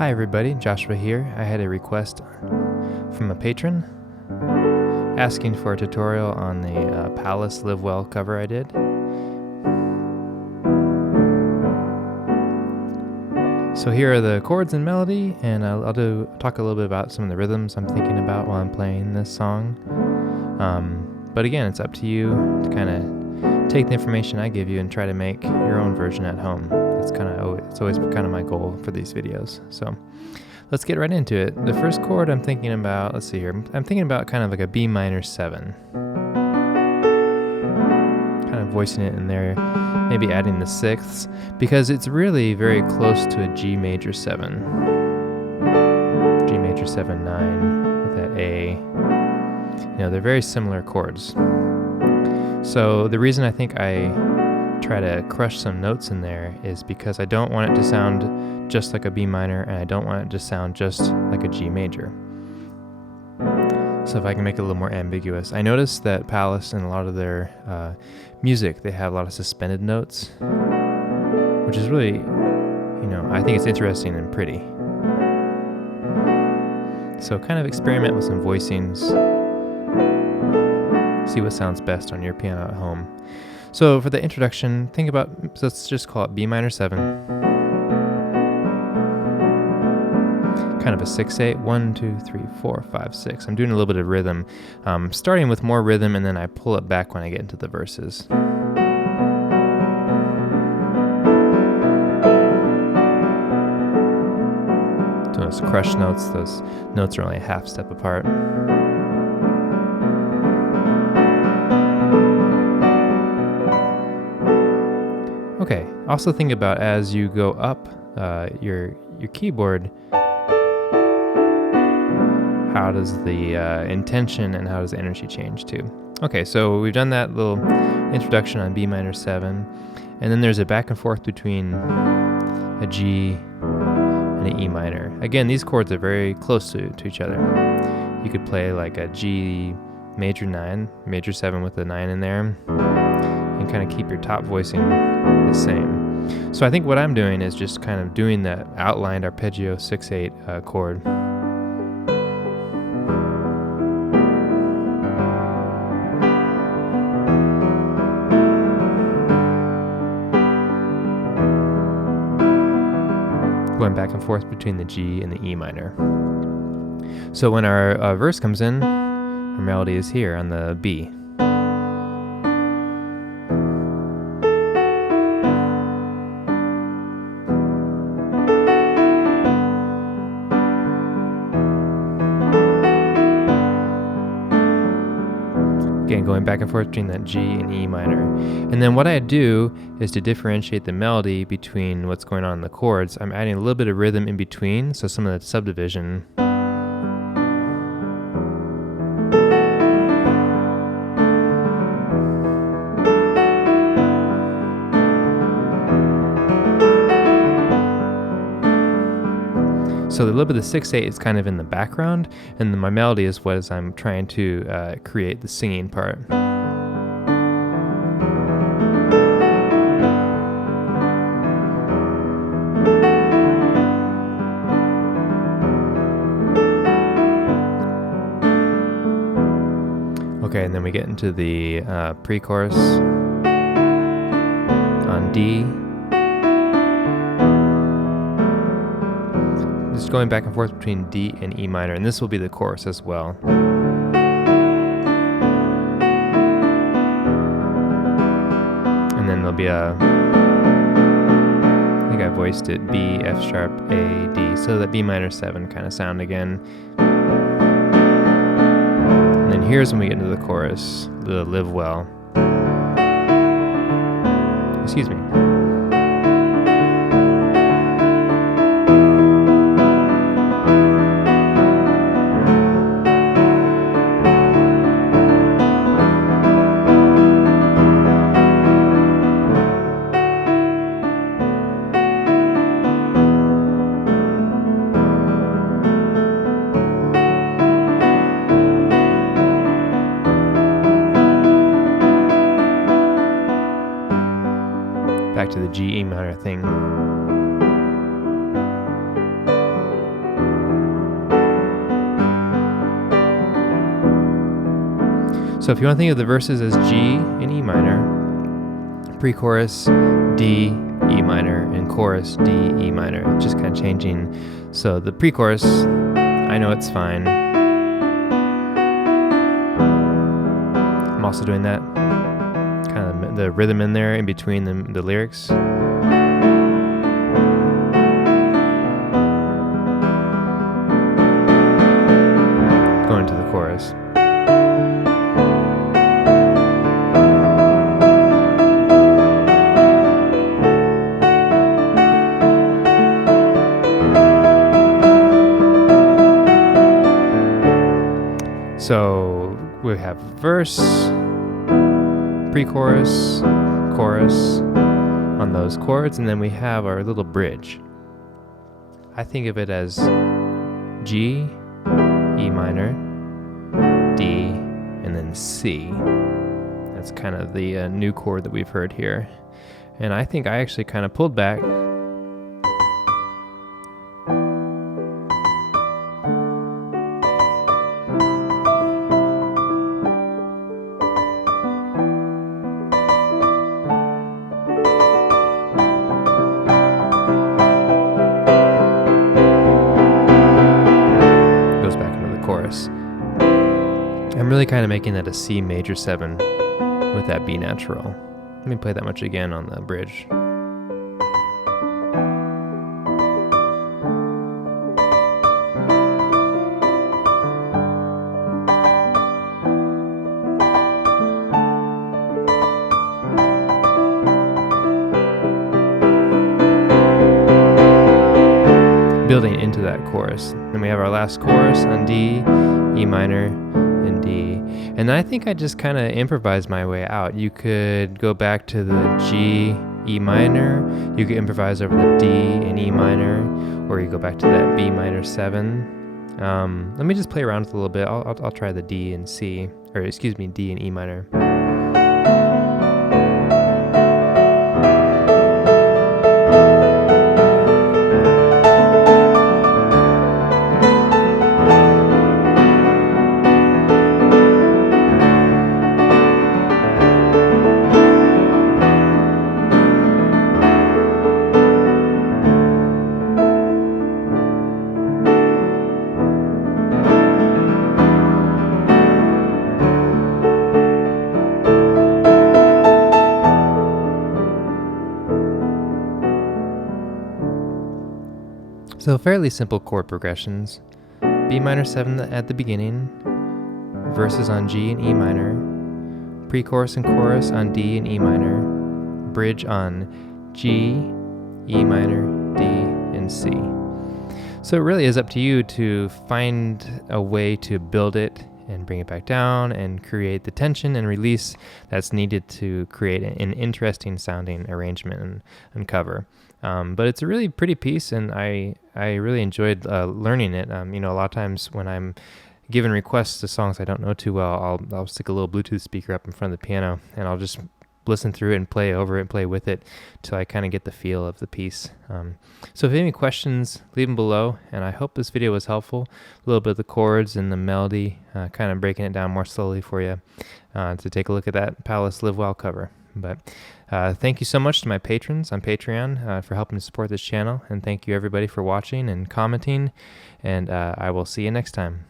Hi everybody, Joshua here. I had a request from a patron asking for a tutorial on the Palace Live Well cover I did. So here are the chords and melody, and I'll talk a little bit about some of the rhythms I'm thinking about while I'm playing this song. But again, it's up to you to kind of take the information I give you and try to make your own version at home. It's always kind of my goal for these videos. So let's get right into it. The first chord I'm thinking about, let's see here, I'm thinking about kind of like a B minor 7. Kind of voicing it in there, maybe adding the sixths, because it's really very close to a G major 7. G major 7, 9 with that A. You know, they're very similar chords. So the reason I think I try to crush some notes in there is because I don't want it to sound just like a B minor, and I don't want it to sound just like a G major. So if I can make it a little more ambiguous. I noticed that Palace, in a lot of their music, they have a lot of suspended notes, which is really, I think it's interesting and pretty. So kind of experiment with some voicings, see what sounds best on your piano at home. So for the introduction, let's just call it B minor 7. Kind of a 6/8, 1, 2, 3, 4, 5, 6. I'm doing a little bit of rhythm, starting with more rhythm, and then I pull it back when I get into the verses. So those crushed notes, those notes are only a half step apart. Okay, also think about as you go up your keyboard, how does the intention and how does the energy change too? Okay, so we've done that little introduction on B minor 7, and then there's a back and forth between a G and an E minor. Again, these chords are very close to each other. You could play like a G major 9, major 7 with a 9 in there, and kind of keep your top voicing the same. So I think what I'm doing is just kind of doing that outlined arpeggio 6/8 chord. Going back and forth between the G and the E minor. So when our verse comes in, our melody is here on the B. Again, going back and forth between that G and E minor. And then what I do is to differentiate the melody between what's going on in the chords, I'm adding a little bit of rhythm in between, so some of that subdivision. So a little bit of the 6/8 is kind of in the background, and then my melody is what I'm trying to create the singing part. Okay, and then we get into the pre-chorus on D. Just going back and forth between D and E minor, and this will be the chorus as well. And then there'll be I think I voiced it B, F sharp, A, D, so that B minor 7 kind of sound again. And then here's when we get into the chorus, the Live Well. Excuse me. back to the G, E minor thing. So if you want to think of the verses as G and E minor, pre-chorus D, E minor, and chorus D, E minor, just kind of changing. So the pre-chorus, I know it's fine. I'm also doing that, kind of the rhythm in there in between the lyrics. Going to the chorus. So we have verse, pre-chorus, chorus on those chords, and then we have our little bridge. I think of it as G, E minor, D, and then C. That's kind of the new chord that we've heard here. And I think I actually kind of pulled back I'm really kind of making that a C major 7 with that B natural. Let me play that much again on the bridge. Building into that chorus. Then we have our last chorus on D, E minor, and D. And I think I just kind of improvised my way out. You could go back to the G, E minor. You could improvise over the D and E minor, or you go back to that B minor 7. Let me just play around with it a little bit. I'll try the D and C, or excuse me, D and E minor. So fairly simple chord progressions. B minor 7 at the beginning, verses on G and E minor, pre-chorus and chorus on D and E minor, bridge on G, E minor, D, and C. So it really is up to you to find a way to build it and bring it back down and create the tension and release that's needed to create an interesting sounding arrangement and cover. But it's a really pretty piece, and I really enjoyed learning it. A lot of times when I'm given requests to songs I don't know too well, I'll stick a little Bluetooth speaker up in front of the piano, and I'll just listen through it and play over it and play with it till I kind of get the feel of the piece. So if you have any questions, leave them below, and I hope this video was helpful. A little bit of the chords and the melody, kind of breaking it down more slowly for you to take a look at that Palace Live Well cover. But thank you so much to my patrons on Patreon for helping to support this channel, and thank you everybody for watching and commenting, and I will see you next time.